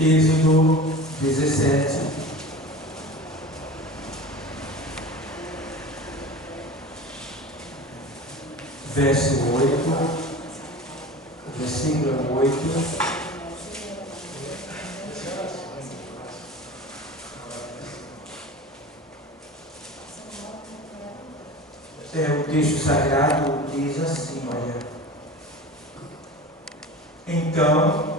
Êxodo 17, verso 8, versículo 8. O texto sagrado diz assim, olha. Então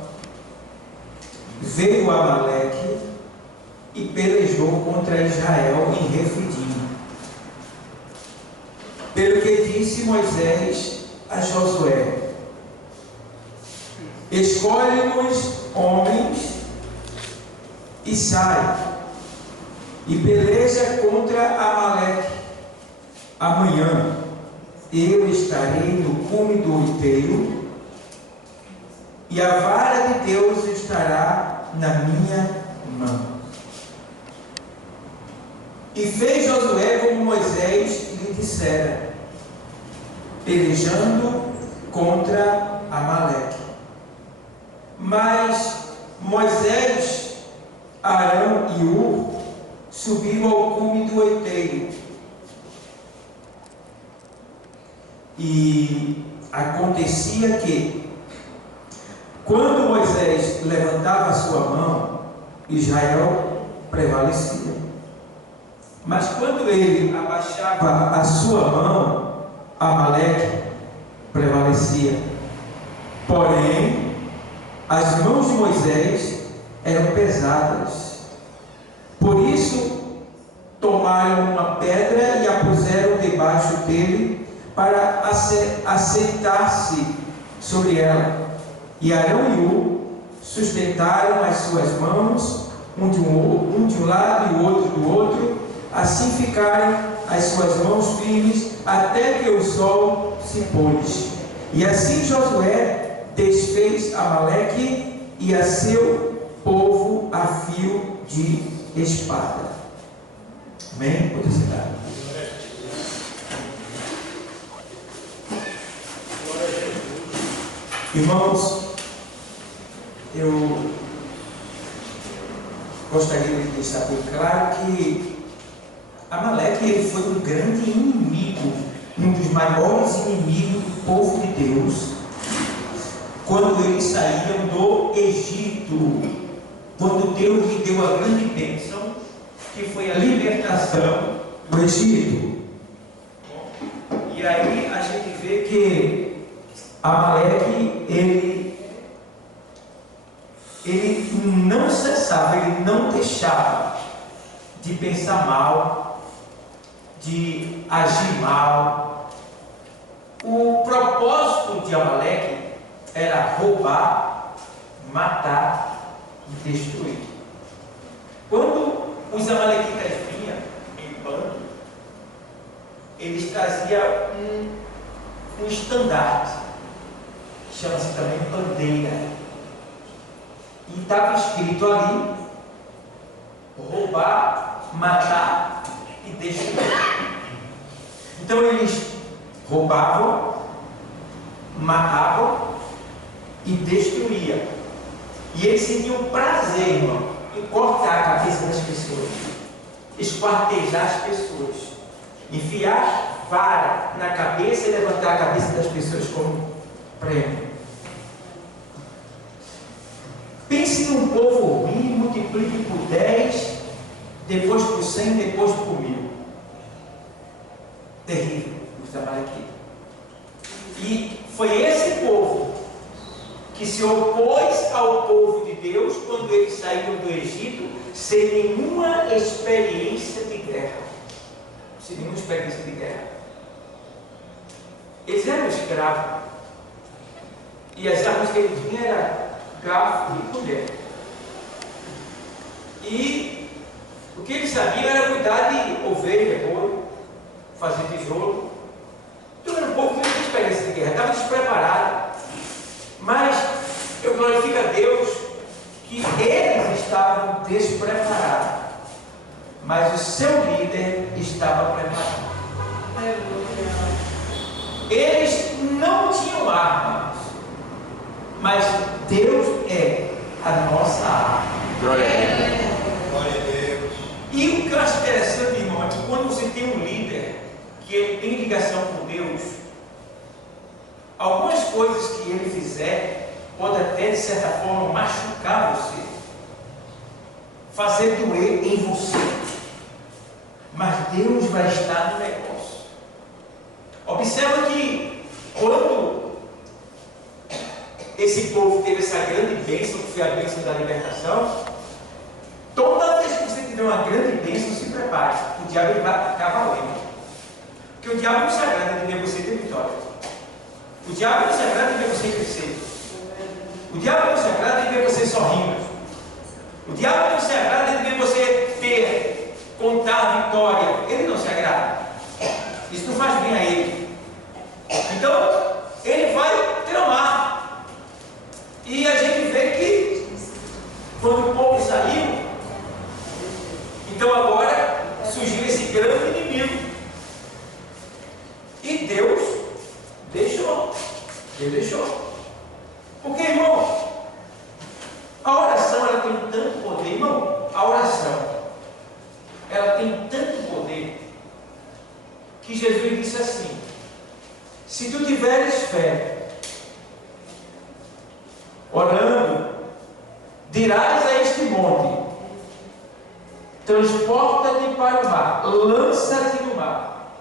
veio Amaleque e pelejou contra Israel em Refidim. Pelo que disse Moisés a Josué: escolhe-nos homens e sai, e peleja contra Amaleque. Amanhã eu estarei no cume do outeiro, e a vara de Deus estará na minha mão. E fez Josué como Moisés lhe dissera, pelejando contra Amaleque. Mas Moisés, Arão e Hur subiram ao cume do outeiro. E acontecia que, quando Moisés levantava a sua mão, Israel prevalecia. Mas quando ele abaixava a sua mão, Amaleque prevalecia. Porém, as mãos de Moisés eram pesadas. Por isso, tomaram uma pedra e a puseram debaixo dele, para assentar-se sobre ela. E Arão e Hur sustentaram as suas mãos, um de um lado e o outro do outro, assim ficaram as suas mãos firmes, até que o sol se pôs. E assim Josué desfez Amaleque e a seu povo a fio de espada. Amém? Pode sentar. Irmãos, eu gostaria de deixar bem claro que Amaleque ele foi um grande inimigo, um dos maiores inimigos do povo de Deus, quando eles saíram do Egito, quando Deus lhe deu a grande bênção, que foi a libertação do Egito. E aí a gente vê que Amaleque, ele não cessava, ele não deixava de pensar mal, de agir mal. O propósito de Amaleque era roubar, matar e destruir. Quando os amalequitas vinham em bando, eles traziam um estandarte, chama-se também bandeira, e estava escrito ali: roubar, matar e destruir. Então eles roubavam, matavam e destruíam. E eles sentiam prazer, irmão, em cortar a cabeça das pessoas, esquartejar as pessoas, enfiar vara na cabeça e levantar a cabeça das pessoas como prêmio. Pense num povo ruim, multiplique por 10, depois por 100, depois por 1000. Terrível, os amalequitas. E foi esse povo que se opôs ao povo de Deus quando eles saíram do Egito sem nenhuma experiência de guerra. Sem nenhuma experiência de guerra. Eles eram escravos. E as armas que eles tinham eram garfo e colher. E o que eles sabiam era cuidar de ovelha, boi, fazer tijolo. Então era um povo que não tinha experiência de guerra, estava despreparado. Mas eu glorifico a Deus que eles estavam despreparados, mas o seu líder estava preparado. Eles não tinham armas, mas Deus é a nossa arma. Glória a Deus. Glória a Deus. E o que eu acho interessante, irmão, é que quando você tem um líder que ele tem ligação com Deus, algumas coisas que ele fizer pode até de certa forma machucar você, fazer doer em você, mas Deus vai estar no negócio. Observa que quando esse povo teve essa grande bênção, que foi a bênção da libertação, toda vez que você tiver uma grande bênção, se prepare, o diabo ele vai ficar valendo. Porque o diabo não se agrada de ver você ter vitória. O diabo não se agrada de ver você crescer. O diabo não se agrada de ver você sorrindo. O diabo não se agrada de ver você contar vitória. Ele não se agrada. Isso não faz bem a ele. Então, ele vai tramar. E a gente vê que quando o povo saiu, então agora surgiu esse grande inimigo. E Deus deixou. Deus deixou. Porque, irmão, a oração ela tem tanto poder, irmão. A oração ela tem tanto poder que Jesus disse assim: se tu tiveres fé, orando, dirás a este monte: transporta-te para o mar, lança-te no mar,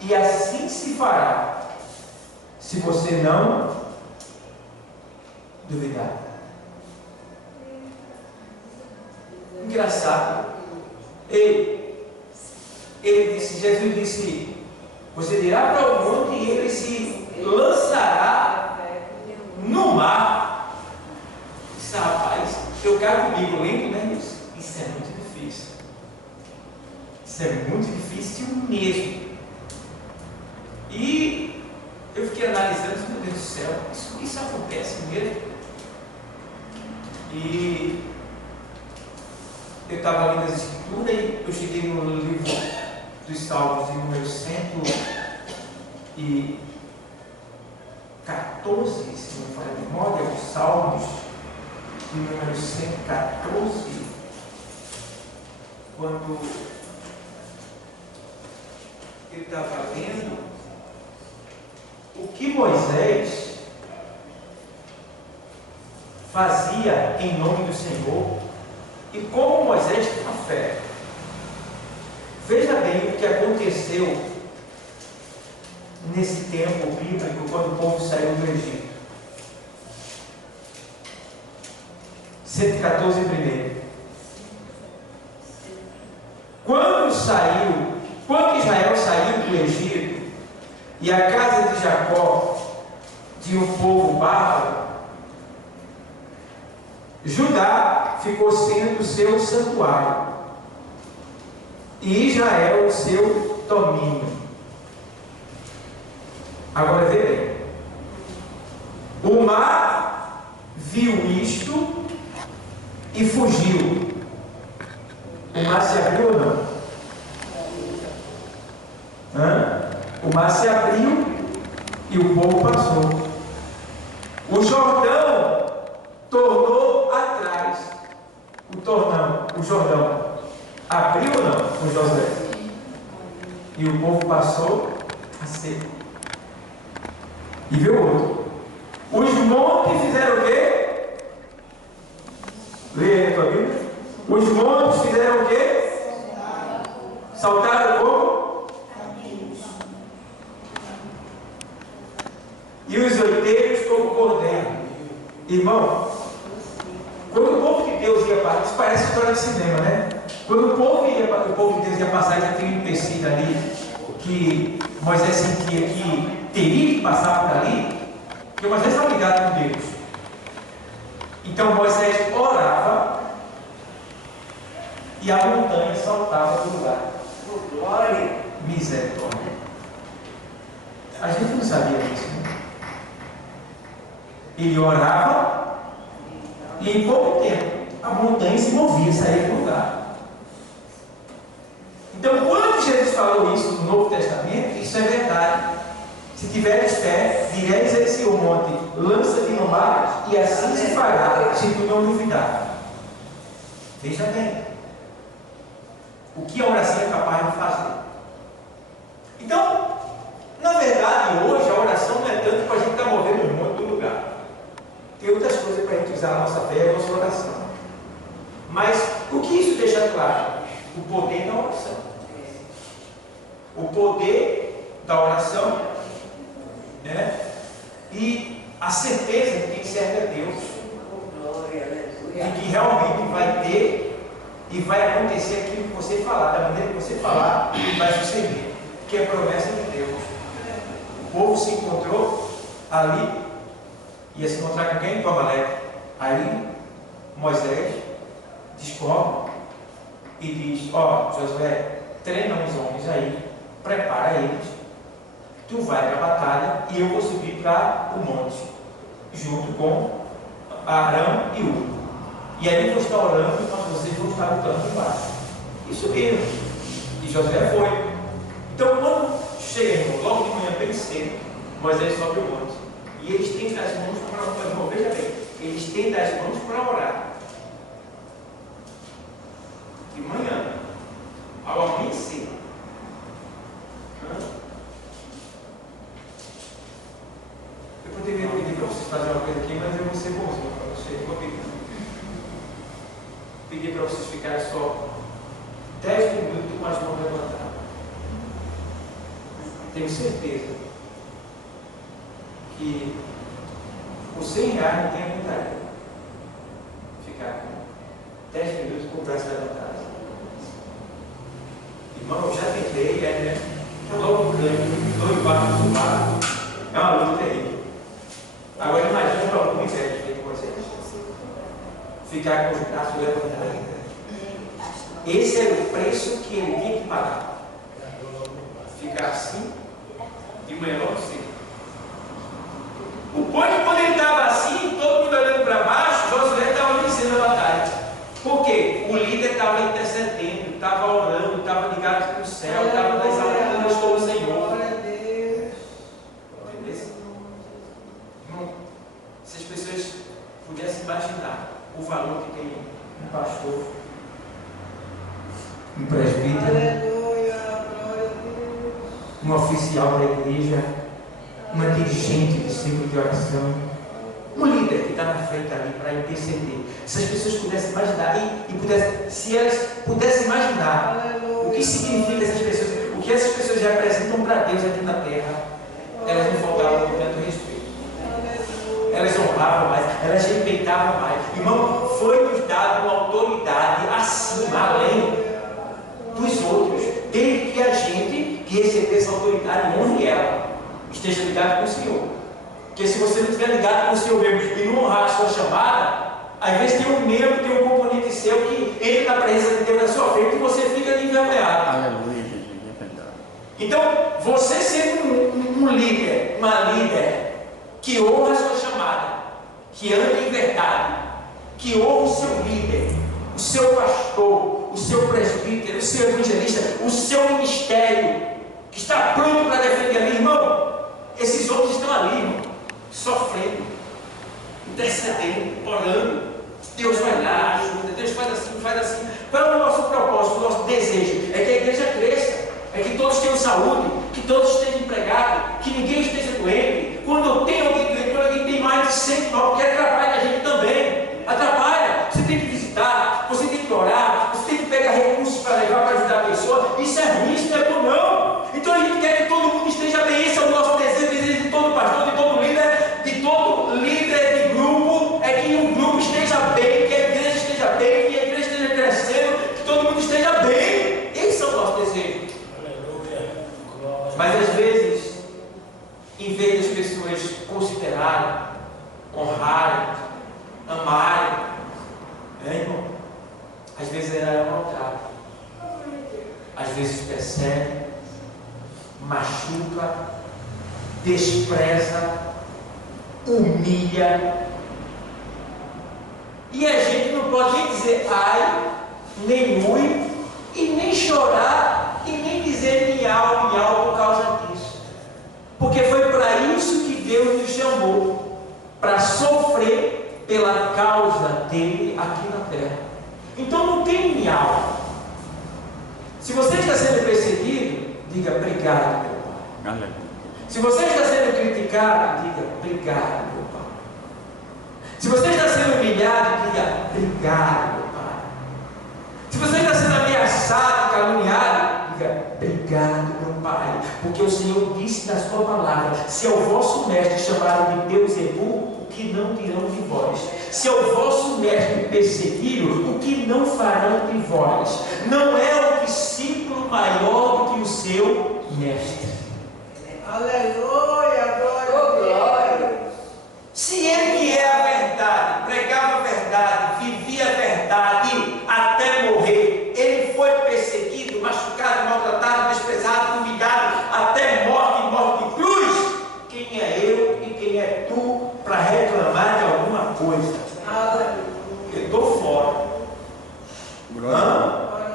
e assim se fará, se você não duvidar. Engraçado. Ele disse, Jesus disse: você dirá para o monte e ele se lançará no mar. Disse: rapaz, eu quero comigo lendo, né? Isso é muito difícil. Isso é muito difícil mesmo. E eu fiquei analisando, meu Deus do céu, isso acontece mesmo. E eu estava lendo as escrituras e eu cheguei no livro dos Salmos, de número 114, se não falha a memória, os Salmos, de número 114, quando ele estava lendo o que Moisés fazia em nome do Senhor e como Moisés tinha fé. Veja bem o que aconteceu nesse tempo bíblico quando o povo saiu do Egito. 114 primeiro. Quando Israel saiu do Egito e a casa de Jacó tinha um povo bárbaro, Judá ficou sendo o seu santuário e Israel o seu domínio. Agora vê bem. O mar viu isto e fugiu. O mar se abriu ou não? O mar se abriu e o povo passou. O Jordão tornou atrás. O Jordão abriu ou não com Josué? E o povo passou a seco. E viu outro. Os montes fizeram o quê? Leia aí a tua Bíblia. Os montes fizeram o quê? Saltaram como? E os oiteiros como cordeiro. Irmão, quando o povo de Deus ia passar, isso parece história de cinema, né? Quando o povo de Deus ia passar, já tinha um empecilho ali, que Moisés sentia que teria que passar por ali, porque Moisés estava ligado com Deus. Então Moisés orava e a montanha saltava do lugar. Glória! Misericórdia! A gente não sabia disso, né? Ele orava e em pouco tempo a montanha se movia, saía do lugar. Novo Testamento, isso é verdade. Se tiveres fé, direis a esse monte, lança-te no mar, e assim se fará, se tu não duvidar. Veja bem, o que a oração é capaz de fazer. Então, na verdade, hoje a oração não é tanto para a gente estar movendo um monte do lugar. Tem outras coisas para a gente usar a nossa fé, a nossa oração. Mas o que isso deixa claro? O poder da oração. O poder da oração, né? E a certeza de quem serve a Deus, de que realmente vai ter e vai acontecer aquilo que você falar, da maneira que você falar, e vai suceder, que é a promessa de Deus. O povo se encontrou ali, ia se encontrar com quem? Com Amaleque. Aí Moisés descobre e diz: ó, Josué, treina os homens aí, prepara eles, tu vai para a batalha e eu vou subir para o monte, junto com Arão e Hur. E aí eu vou estar orando, mas vocês vão estar lutando embaixo. E subiram. E Josué foi. Então, quando chega logo de manhã bem cedo, Moisés sobe o monte. E eles têm as mãos para orar. Veja bem, eles têm as mãos para orar. De manhã, ao amanhecer. Eu poderia pedir para vocês fazerem uma coisa aqui, mas eu vou ser bonzinho para vocês. Vou pedir para vocês ficarem só 10 minutos com as mãos levantadas. Tenho certeza que o R$100 não tem vontade de ficar com 10 minutos com o braço levantado. Irmão, eu já tentei, né? Eu logo no canto, estou embaixo do barco. É uma luta terrível. Agora imagina para alguns velhos feito vocês. Ficar com os braços levantados. Esse era o preço que ele tinha que pagar. Ficar assim, de manhã logo cedo. O ponto, quando ele estava assim, todo mundo olhando para baixo, Josué estava vencendo a batalha. Por quê? O líder estava intercedendo, estava orando, estava ligado com o céu, estava exaltando o estou do Senhor. Irmão, se as pessoas pudessem imaginar o valor que tem um pastor, um presbítero, um oficial da igreja, uma dirigente de ciclo de oração, um líder que está na frente ali para interceder. Se as pessoas pudessem imaginar, se elas pudessem imaginar o que significa essas pessoas, o que essas pessoas representam para Deus aqui na terra, elas não faltavam com tanto respeito. Elas honravam mais, elas respeitavam mais. Irmão, foi-nos dado uma autoridade acima, além dos outros, desde que a gente que receber essa autoridade honre ela, esteja ligado com o Senhor. Porque se você não estiver ligado com o Senhor mesmo e não honrar a sua chamada, às vezes tem um membro, tem um componente seu que entra na presença de Deus na sua frente e você fica envergonhado. Aleluia, Jesus, é verdade. Então, você sendo um líder, uma líder que honra a sua chamada, que anda em verdade, que honra o seu líder, o seu pastor, o seu presbítero, o seu evangelista, o seu ministério, que está pronto para defender ali, irmão, esses outros estão ali, irmão, sofrendo, intercedendo, orando. Deus vai lá, ajuda, Deus faz assim, faz assim. Qual é o nosso propósito, o nosso desejo? É que a igreja cresça, é que todos tenham saúde, que todos estejam empregados, que ninguém esteja doente. Quando tem alguém doente, quando alguém tem mais de 100 mal, porque atrapalha a gente também. Atrapalha, você tem que visitar, você tem que orar, você tem que pegar recursos para levar para ajudar a pessoa. Isso é ruim, isso não é bom não. Então a gente quer que todo mundo esteja bem. Esse é o nosso desejo de todo pastor, de todo líder de grupo, é que o grupo esteja bem, que a igreja esteja bem, que a igreja esteja crescendo, que todo mundo esteja bem. Esse é o nosso desejo. Mas às vezes, em vez das pessoas considerarem, honrarem, amarem, irmão, às vezes é maltrato, às vezes persegue, machuca, despreza, humilha, e a gente não pode nem dizer ai, nem ui, e nem chorar, e nem dizer miau, miau, dele aqui na terra. Então não tem minhal. Se você está sendo perseguido, diga obrigado, meu Pai. Se você está sendo criticado, diga obrigado, meu Pai. Se você está sendo humilhado, diga obrigado, meu Pai. Se você está sendo ameaçado, caluniado, diga obrigado, meu Pai. Porque o Senhor disse na sua palavra: se ao vosso mestre chamaram de Beelzebul, o que não dirão de vós? Se ao vosso mestre perseguiram, o que não farão de vós? Não é o discípulo maior do que o seu mestre. Aleluia, glória. Se ele que é a verdade, pregava a verdade, vivia a verdade até morrer, ele foi perseguido, machucado, maltratado, desprezado, humilhado, até morte de cruz. Quem é eu e quem é tu para reclamar de alguma coisa? Eu estou fora.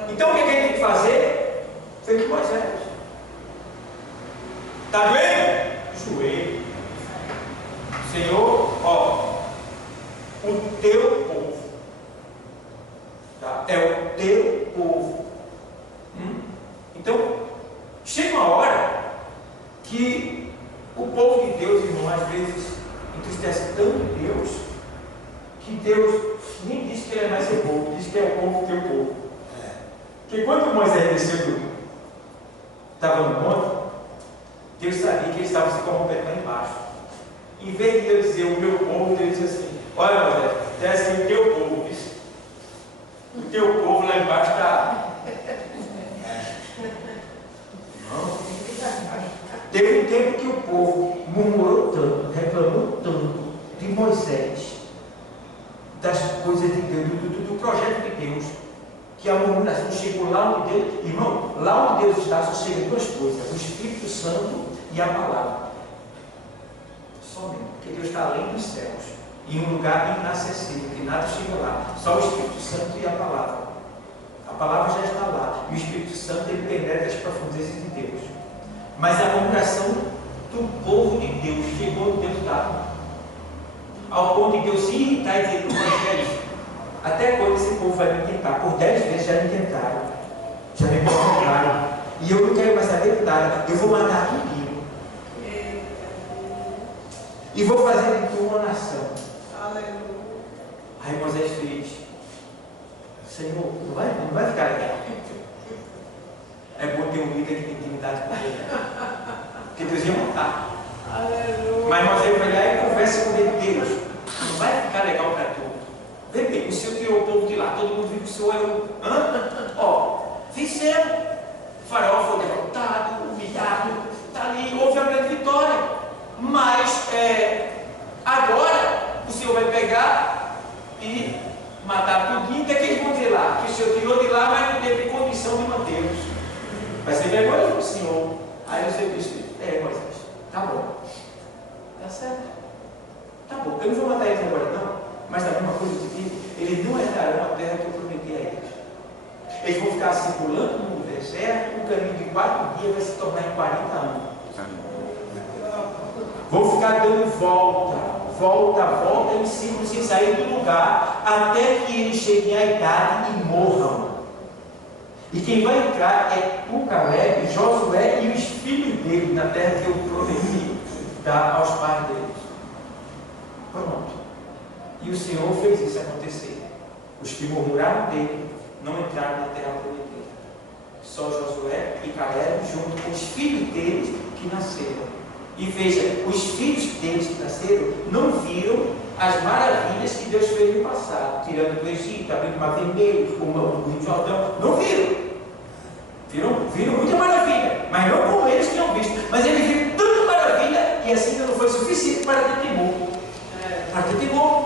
Então o que a gente tem que fazer? Feito Moisés. Está doendo? Joelho. Senhor, ó, o teu povo, tá? É o teu povo. Então, chega uma hora que o povo de Deus, irmão, às vezes entristece tanto Deus, que Deus nem diz que ele é mais seu povo, diz que é o povo do teu povo. Porque quando Moisés desceu estava no monte, Deus sabia que eles estavam se corrompendo lá embaixo. Em vez de Deus dizer o meu povo, Deus disse assim: olha, Moisés, desce o teu povo, isso. O teu povo lá embaixo está. Não. Teve um tempo que o povo murmurou tanto, reclamou tanto de Moisés, das coisas de Deus, do projeto de Deus, que a murmuração chegou lá onde Deus, irmão, lá onde Deus está, só chega duas coisas: o Espírito Santo e a palavra. Somente, porque Deus está além dos céus, em um lugar inacessível, que nada chega lá, só o Espírito Santo e a palavra. A palavra já está lá, e o Espírito Santo ele penetra as profundezas de Deus. Mas a murmuração do povo de Deus chegou onde Deus estava, ao ponto de Deus se irritar e dizer: Moisés, até quando esse povo vai me tentar? Por 10 vezes já me tentaram, já me provocaram, e eu não quero mais saber de nada, eu vou matar tudo. E vou fazer de tu uma nação. Aleluia. Aí Moisés fez: Senhor, não vai ficar legal. É bom ter um líder que tem intimidade com ele, porque Deus ia matar. Aleluia. Mas Moisés vai lá e conversa com ele: Deus, não vai ficar legal para tu. Vê bem, o Senhor tirou o povo de lá, todo mundo viu que o Senhor é o. Ó, fizeram. O faraó foi derrotado, humilhado, está ali, houve a grande vitória. Mas agora o Senhor vai pegar e matar tudinho. O que é que eles vão dizer lá? Que o Senhor tirou de lá, mas não teve condição de mantê-los. Vai ser vergonha do Senhor. Aí o Senhor disse: Moisés, tá bom, tá certo, tá bom, eu não vou matar eles agora não, mas da mesma coisa eu te digo, eles não herdarão a terra que eu prometi a eles. Eles vão ficar circulando no deserto, o caminho de 4 dias vai se tornar em 40 anos. Vão ficar dando volta em círculo, sem sair do lugar, até que eles cheguem à idade e morram. E quem vai entrar é tu, Caleb, Josué e os filhos dele na terra que eu prometi dar aos pais deles. Pronto. E o Senhor fez isso acontecer. Os que murmuraram dele não entraram na terra prometida. Só Josué e Caleb, junto com os filhos deles que nasceram. E veja, os filhos deles que nasceram não viram as maravilhas que Deus fez no passado, tirando do Egito, abrindo o Mar Vermelho, o Rio Jordão. Não viram. Viram muita maravilha, mas não como eles tinham visto. Mas eles viram tanta maravilha e assim não foi suficiente para que temor.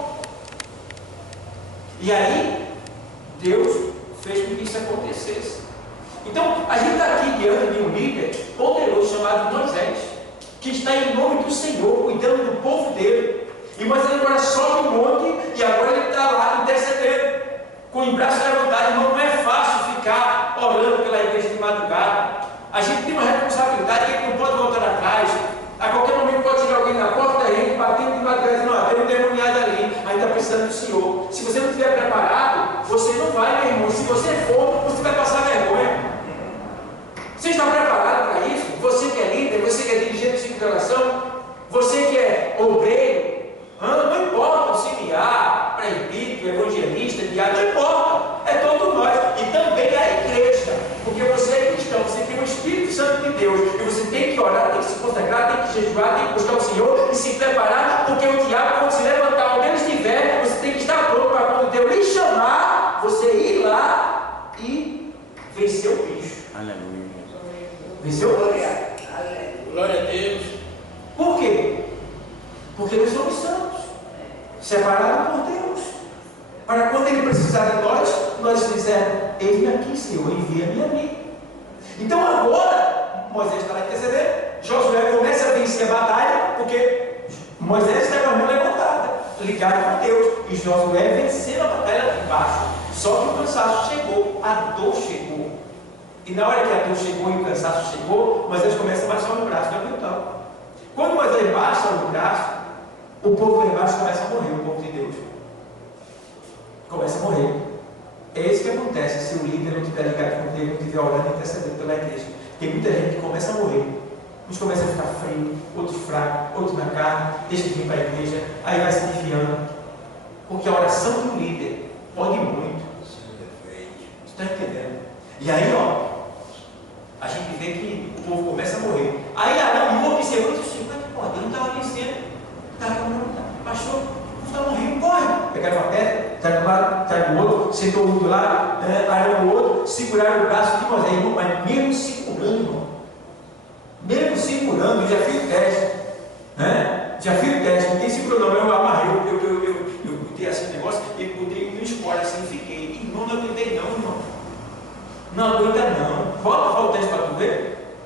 E aí, Deus fez com que isso acontecesse. Então, a gente está aqui diante de um líder poderoso chamado Moisés, que está em nome do Senhor, cuidando do povo dele. E Moisés agora sobe o monte e agora ele está lá intercedendo, com o braço levantado. Irmão, não é fácil ficar orando pela igreja de madrugada. A gente tem uma responsabilidade que a gente não pode voltar atrás. A qualquer momento pode chegar alguém na porta da gente, batendo de madrugada, dizendo: ó, tem um demoniado ali, a gente está precisando do Senhor. Se você não estiver preparado, você não vai, meu irmão. Se você for, você vai passar vergonha. Você está preparado para isso? Você que é líder, você que é dirigente do ciclo de oração, você que é obreiro, não importa, auxiliar, presbítero, evangelista, diácono, não importa, é todos nós, e também a igreja, porque você é cristão, você tem o Espírito Santo de Deus, e você tem que orar, tem que se consagrar, tem que jejuar, tem que buscar o Senhor e se preparar, porque o diabo, quando se levantar onde ele estiver, você tem que estar pronto para quando Deus lhe chamar, você ir lá e vencer o bicho. Aleluia. Venceu? Glória a Deus. Por quê? Porque nós somos santos, separados por Deus, para quando Ele precisar de nós dizemos: eis-me aqui, Senhor, envia-me a mim. Então agora, Moisés está lá intercedendo, Josué começa a vencer a batalha, porque Moisés está com a mão levantada, ligado com Deus, e Josué vencendo a batalha lá embaixo. Só que o cansaço chegou, a dor chegou. E na hora que a dor chegou e o cansaço chegou, Moisés começa a baixar o braço, não é então. Quando Moisés baixa o braço, o povo lá embaixo começa a morrer, o povo de Deus. Começa a morrer. É isso que acontece se o líder não estiver ligado com Deus, não estiver orando e intercedendo pela igreja. Tem muita gente que começa a morrer. Uns começam a ficar frio, outros fracos, outros na carne, deixa de vir para a igreja, aí vai se desviando. Porque a oração do líder pode muito. Você está entendendo? E aí, ó, a gente vê que o povo começa a morrer. Aí Arão observou e disse: mas pô, Deus não estava vencendo. Baixou, não está morrendo, corre. Pegaram uma pedra, está de um lado, está do outro, sentou um do lado, Arão do outro, seguraram o braço de Moisés, irmão, mas mesmo segurando, irmão, mesmo segurando, já fiz o teste, né? Já fiz o teste, ninguém segurou não, eu amarrei, eu botei assim o negócio e botei no espora assim e fiquei. Irmão, não aguentei não, irmão. Não aguenta não. Volta o teste para tu ver.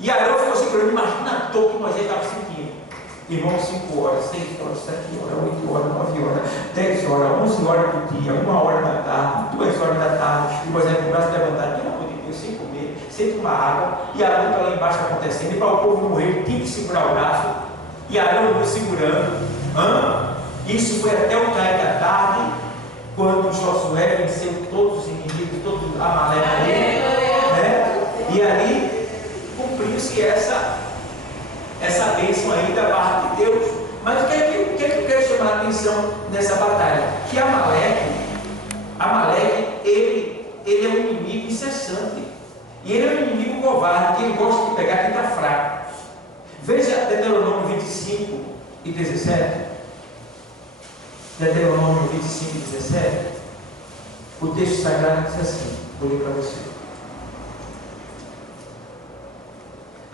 E Arão ficou segurando, imagina a dor que Moisés estava sentindo. Irmão, 5 horas, 6 horas, 7 horas, 8 horas, 9 horas, 10 horas, 11 horas do dia, 1 hora da tarde, 2 horas da tarde, e Moisés com o braço levantado, pelo amor de Deus, sem comer, sem tomar água, e a luta lá embaixo acontecendo, e para o povo morrer, ele tinha que segurar o braço, e Arão foi segurando. Isso foi até o cair da tarde, quando Josué venceu todos os inimigos, todos os Amaleque, né? E ali cumpriu-se essa bênção aí da parte de Deus. Mas o que é que eu quero chamar a atenção nessa batalha? Que Amaleque, ele é um inimigo incessante. E ele é um inimigo covarde, que ele gosta de pegar quem está fraco. Veja Deuteronômio 25 e 17. Deuteronômio 25 e 17. O texto sagrado diz assim: vou ler para você.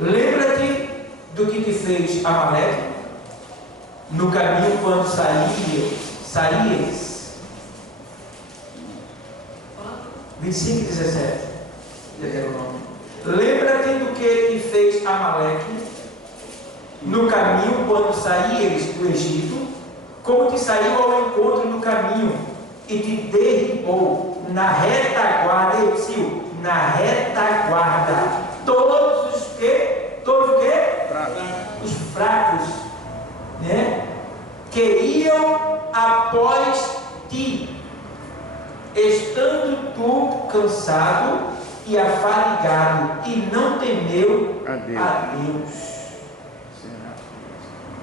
Lembra-te do que te fez Amaleque no caminho quando saías. 25 e 17. Lembra-te do que te fez Amaleque no caminho quando saías do Egito, como te saiu ao encontro no caminho e te derribou na retaguarda, todos os que? Os fracos, né? Que iam após ti, estando tu cansado e afadigado, e não temeu a Deus.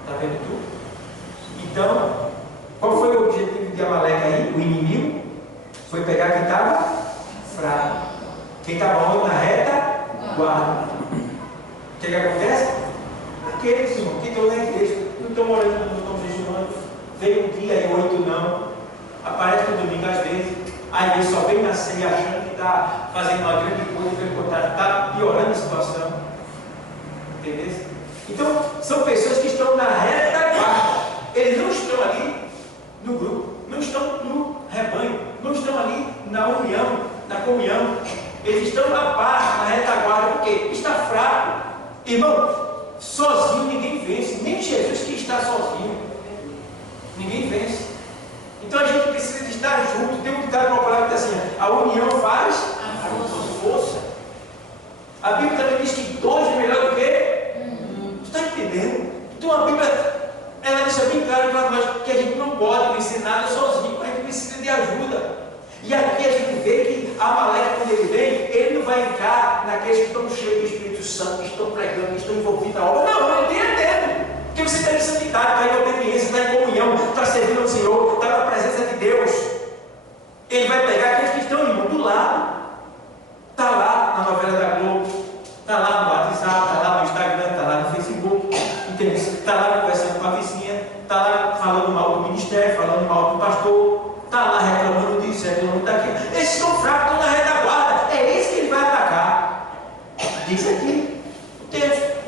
Está vendo tu? Então, qual foi o objetivo de Amaleque aí? O inimigo foi pegar quem estava fraco, quem estava onde? Na retaguarda. O que acontece? Aqueles, irmão, que estão na igreja, não estão orando, não estão jejuando, vem um dia e 8 não, aparece no domingo às vezes, aí ele só vem na ceia achando que está fazendo uma grande coisa, está piorando a situação. Entendeu? Então, são pessoas que estão na retaguarda, eles não estão ali no grupo, não estão no rebanho, não estão ali na união, na comunhão, eles estão na parte, na retaguarda, porque está fraco. Irmão, sozinho ninguém vence, nem Jesus que está sozinho, ninguém vence. Então a gente precisa de estar junto. Tem um ditado popular que diz assim: a união faz a força. A Bíblia também diz que 2 é melhor do que? Você está entendendo? pode vencer nada sozinho, a gente precisa de ajuda. E aqui a gente vê que Amaleque, quando ele vem, ele não vai entrar naqueles que estão cheios do Espírito Santo, que estão pregando, que estão envolvidos na obra. Não, ele tem medo. Porque você está em santidade, está em obediência, está em comunhão, está servindo ao Senhor, está na presença de Deus. Ele vai pegar aqueles que estão irmão do lado. Está lá na novela da Globo, está lá no WhatsApp, está lá no Instagram, está lá no Facebook, está lá conversando com a vizinha, está lá falando mal do ministério, falando mal do pastor, está lá reclamando disso, reclamando daquilo. Esses estão fracos, estão na retaguarda. É esse que ele vai atacar. Diz aqui o texto.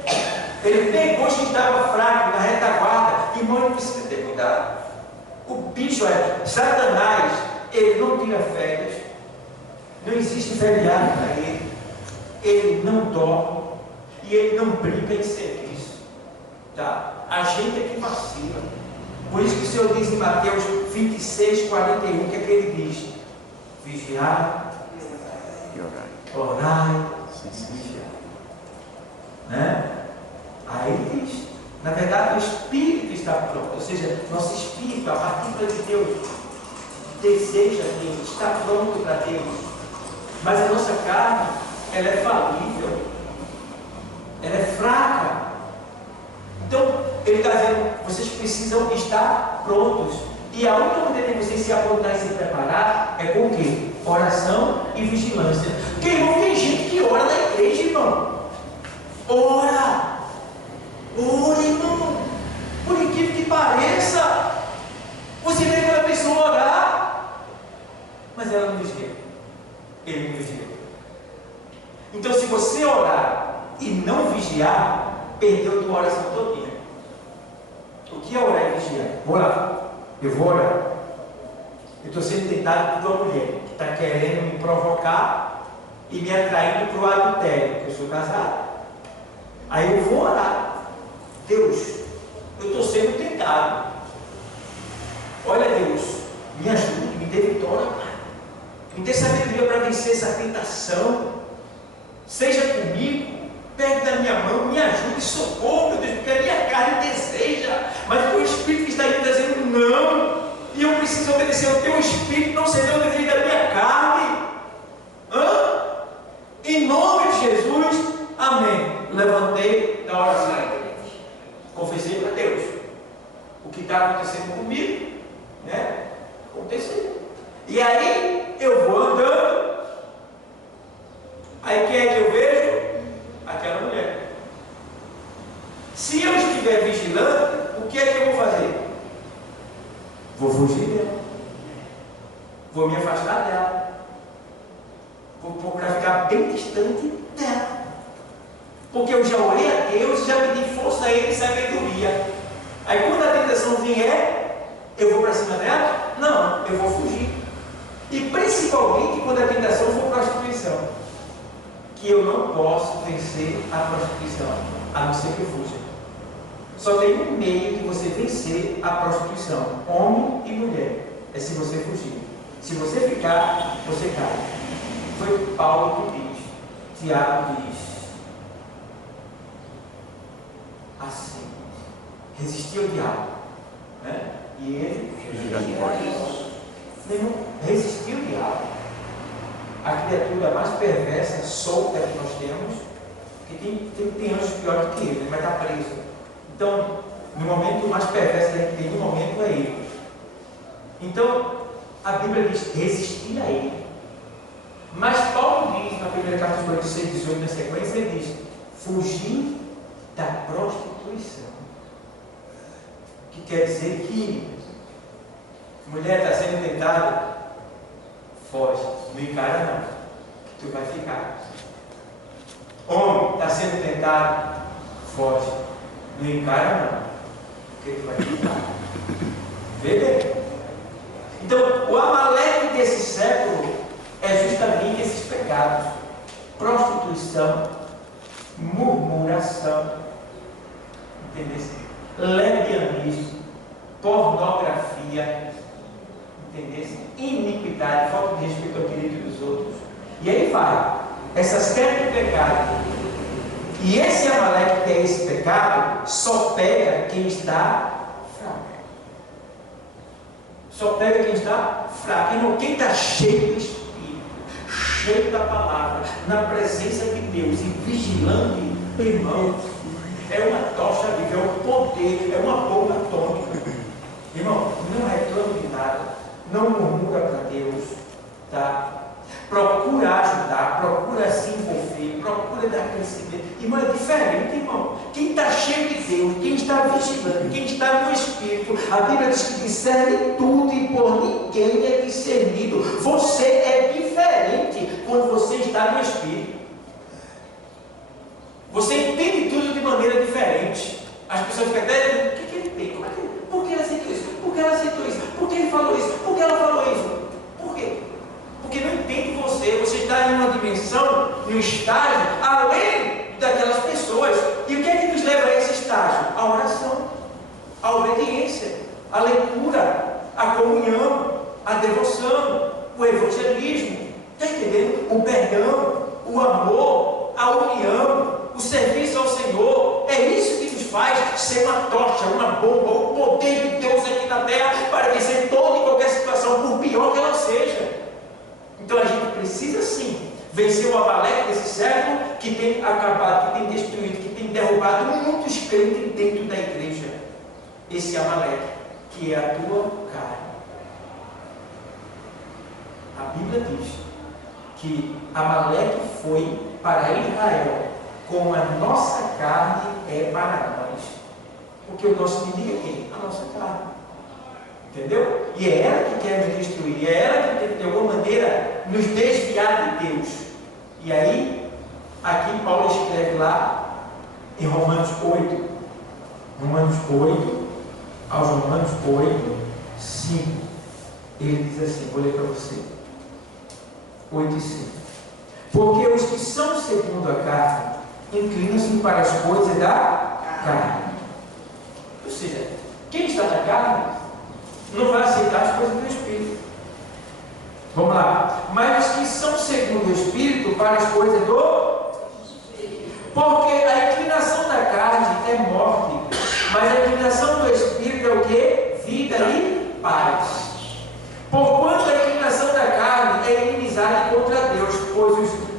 Ele pegou os que estavam fracos na retaguarda. Irmão, ele precisa ter cuidado. O bicho é Satanás, ele não tira férias. Não existe feriado para ele. Ele não dorme. E ele não brinca em serviço. Tá? A gente é que vacila. Por isso que o Senhor diz em Mateus 26, 41, que é que ele diz? Vigiai e orai e vigiai. Né? Aí ele diz, na verdade o Espírito está pronto, ou seja, nosso Espírito, a partícula de Deus, deseja Deus, está pronto para Deus. Mas a nossa carne, ela é falível, ela é fraca. Então, ele está dizendo, vocês precisam estar prontos. E a única maneira de vocês se aprontar e se preparar é com o quê? Oração e vigilância. Porque, irmão, tem gente que ora na igreja, irmão. Ora! Ora, irmão! Por incrível que pareça, você vê aquela pessoa orar, mas ela não vigia. Ele não vigia. Então, se você orar e não vigiar, perdeu a tua oração todinha. O que é orar e vigiar? Vou lá, eu vou orar. Eu estou sendo tentado por uma mulher que está querendo me provocar e me atraindo para o adultério, porque eu sou casado. Aí eu vou orar. Deus, eu estou sendo tentado. Olha, Deus, me ajude, me dê vitória, me dê sabedoria para vencer essa tentação. Seja comigo, pegue da minha mão, me ajude, socorro, meu Deus, porque a minha carne deseja, mas o Espírito que está aí dizendo não, e eu preciso obedecer ao teu Espírito, não ceder ao desejo da minha carne. Em nome de Jesus, amém. Levantei da oração, confessei para Deus o que está acontecendo comigo, né? Aconteceu. E aí eu vou andando. Aí quem é que eu vejo? Aquela mulher. Se eu estiver vigilante, o que é que eu vou fazer? Vou fugir dela. Vou me afastar dela. Vou procurar ficar bem distante dela. Porque eu já orei a Deus, já pedi força a Ele e sabedoria. Aí quando a tentação vier, eu vou para cima dela? Não, eu vou fugir. E principalmente quando a tentação for prostituição. Que eu não posso vencer a prostituição, a não ser que eu fuja. Só tem um meio de você vencer a prostituição, homem e mulher, é se você fugir. Se você ficar, você cai. Foi Paulo que diz, Tiago diz, assim, resistir ao diabo, né? E ele resistiu ao diabo. A criatura mais perversa, solta que nós temos, que tem anjos piores do que ele, vai estar preso. Então, no momento mais perverso que a gente tem, no momento é ele. Então, a Bíblia diz, resistir a ele. Mas Paulo diz, na primeira carta de Coríntios 6:18, na sequência, ele diz, fugir da prostituição. Que quer dizer que mulher está sendo tentada, foge, não encara não, que tu vai ficar. Homem está sendo tentado, foge, não encara não, que tu vai ficar. Vê bem. Então, o Amaleque desse século é justamente esses pecados: prostituição, murmuração, entendeu? Lesbianismo, pornografia, entendeu? Iniquidade, falta de respeito ao direito dos outros. E aí vai, essas sete pecados. E esse Amaleque, que é esse pecado, só pega quem está fraco. Só pega quem está fraco. Irmão, quem está cheio do Espírito, cheio da palavra, na presença de Deus e vigilante, irmão, é uma tocha viva, é um poder, é uma bomba atômica. Irmão, não reclama de nada, não murmura para Deus, tá? Procura ajudar, procura se envolver, procura dar crescimento. Irmão, é diferente, irmão. Quem está cheio de Deus, quem está vigilando, quem está no Espírito, a Bíblia diz que discerne tudo e por ninguém é discernido. Você é diferente quando você está no Espírito. Você entende tudo de maneira diferente. As pessoas ficam até, o que ele tem? Como é que, por que ele aceitou isso? Por que ela aceitou isso? Por que ele falou isso? Por que ela falou isso? Por quê? Porque não entende você. Você está em uma dimensão, em um estágio, além daquelas pessoas. E o que é que nos leva a esse estágio? A oração, a obediência, a leitura, a comunhão, a devoção, o evangelismo. Está entendendo? O perdão, o amor, a união, o serviço ao Senhor. É isso que nos faz ser uma tocha, uma bomba, o poder de Deus aqui na terra para vencer toda e qualquer situação, por pior que ela seja. Então a gente precisa sim vencer o Amaleque desse século que tem acabado, que tem destruído, que tem derrubado muitos crentes dentro da igreja. Esse Amaleque, que é a tua carne. A Bíblia diz que Amaleque foi para Israel como a nossa carne é para nós. Porque o nosso inimigo é quem? A nossa carne. Entendeu? E é ela que quer nos destruir, é ela que quer de alguma maneira nos desviar de Deus. E aí, aqui Paulo escreve lá em Romanos 8, aos Romanos 8, 5, ele diz assim, vou ler para você, 8 e 5. Porque os que são segundo a carne, inclinam-se para as coisas da carne. Ou seja, quem está na carne, não vai aceitar as coisas do Espírito. Vamos lá. Mas os que são segundo o Espírito, para as coisas do Espírito. Porque a inclinação da carne é morte, mas a inclinação do Espírito é o que? Vida e paz. Porquanto a inclinação da carne é inimizade contra Deus,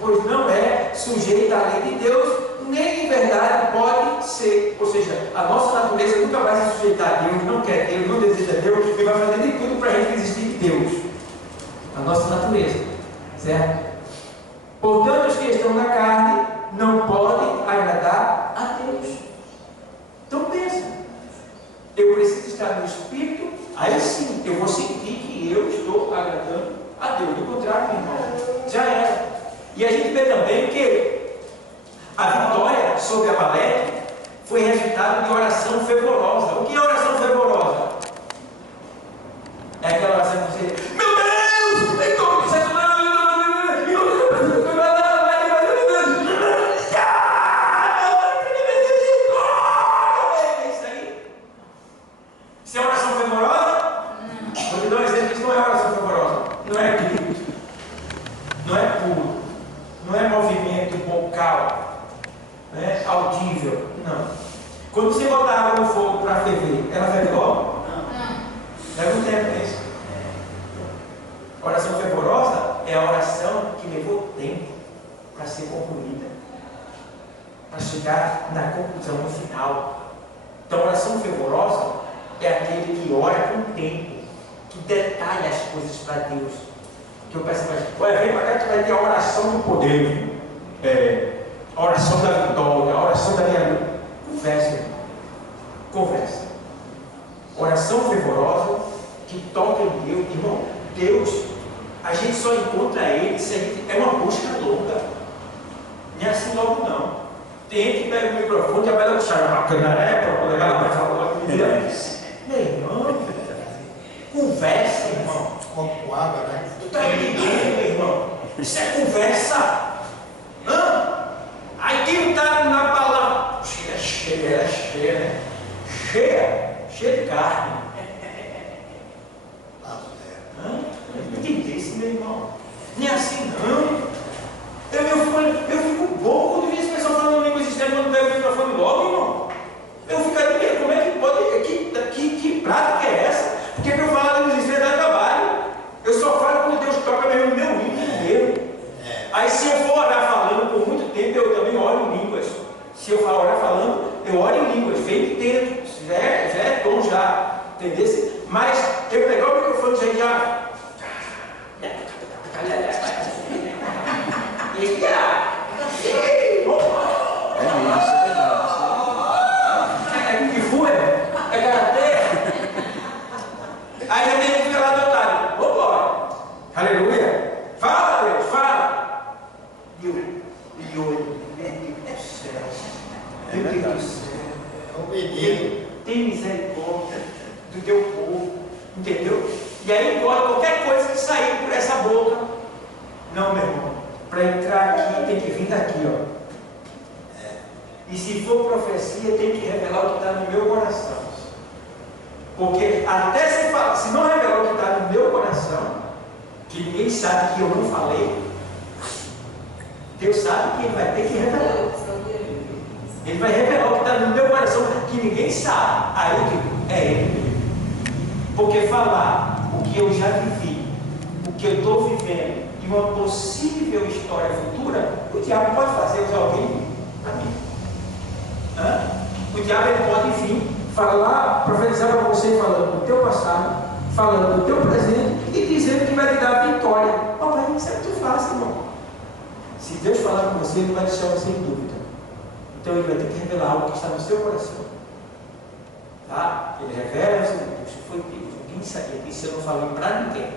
pois não é sujeita à lei de Deus, nem em verdade pode ser. Ou seja, a nossa natureza nunca vai se sujeitar a Deus, não quer Deus, não deseja Deus, e vai fazer de tudo para a gente existir de Deus. A nossa natureza, certo? Portanto, os que estão na carne não podem agradar a Deus. Então pensa, eu preciso estar no Espírito, aí sim eu vou sentir que eu estou agradando a Deus. Do contrário, meu irmão, já era. E a gente vê também que a vitória sobre Amaleque foi resultado de oração fervorosa. O que é oração fervorosa? É aquela oração que você, meu Deus, tem como isso? É isso aí. Isso é oração fervorosa? Vou te dar um exemplo, isso não é oração fervorosa. Não é grito, não é puro, não é movimento vocal, né, audível, não. Quando você botar água no fogo para ferver, ela ferve logo? Não. Leva um tempo isso. Oração fervorosa é a oração que levou tempo para ser concluída, para chegar na conclusão no final. Então, oração fervorosa é aquele que ora com tempo, que detalha as coisas para Deus. Que eu peço para gente, olha, vem para cá que vai ter a oração do poder, a oração da vitória, a oração da minha luta. Conversa. Oração fervorosa que toca em Deus. Irmão, Deus, a gente só encontra Ele se a gente, é uma busca longa. Não é assim logo não. Tem gente que pega o microfone e vai lá puxar uma canaré para poder lá para falar com Deus. Meu irmão, conversa, irmão. Com água, né? Tu está entendendo, meu irmão? Isso é conversa. Aí quem está na palavra, cheia, né? Cheia de carne. Entender isso, meu irmão. Nem assim não. Eu fico bobo quando vi esse pessoal falando línguas estranhas quando pega o microfone logo, irmão. Eu fico ali, como é que pode? Que prática é essa? Porque para eu falar línguas estranhas, Se eu orar falando, eu oro em línguas, vem de dentro, já é dom já, entendeu? Mas eu pegar o microfone já. É que foi? É karatê? Aí já tem que virar do otário. Vambora. Aleluia. Fala, Deus, fala. E olho, meu Deus do céu. Meu Deus do céu. Tem misericórdia do teu povo. Entendeu? E aí embora qualquer coisa que sair por essa boca. Não, meu irmão. Para entrar aqui tem que vir daqui, ó. E se for profecia, tem que revelar o que está no meu coração. Porque até se não revelar o que está no meu coração, que ninguém sabe que eu não falei, Deus sabe que Ele vai ter que revelar. Ele vai revelar o que está no meu coração, que ninguém sabe. Aí eu digo, é Ele. Porque falar o que eu já vivi, o que eu estou vivendo, e uma possível história futura, o diabo pode fazer usar alguém para mim. O diabo ele pode vir falar, profetizar para você falando do teu passado, falando do teu presente e dizendo que vai lhe dar vitória. Mas isso é muito fácil, irmão. Se Deus falar com você, Ele vai deixar você em dúvida. Então Ele vai ter que revelar algo que está no seu coração. Tá? Ele revela, isso foi Deus. Ninguém sabia disso, eu não falei para ninguém.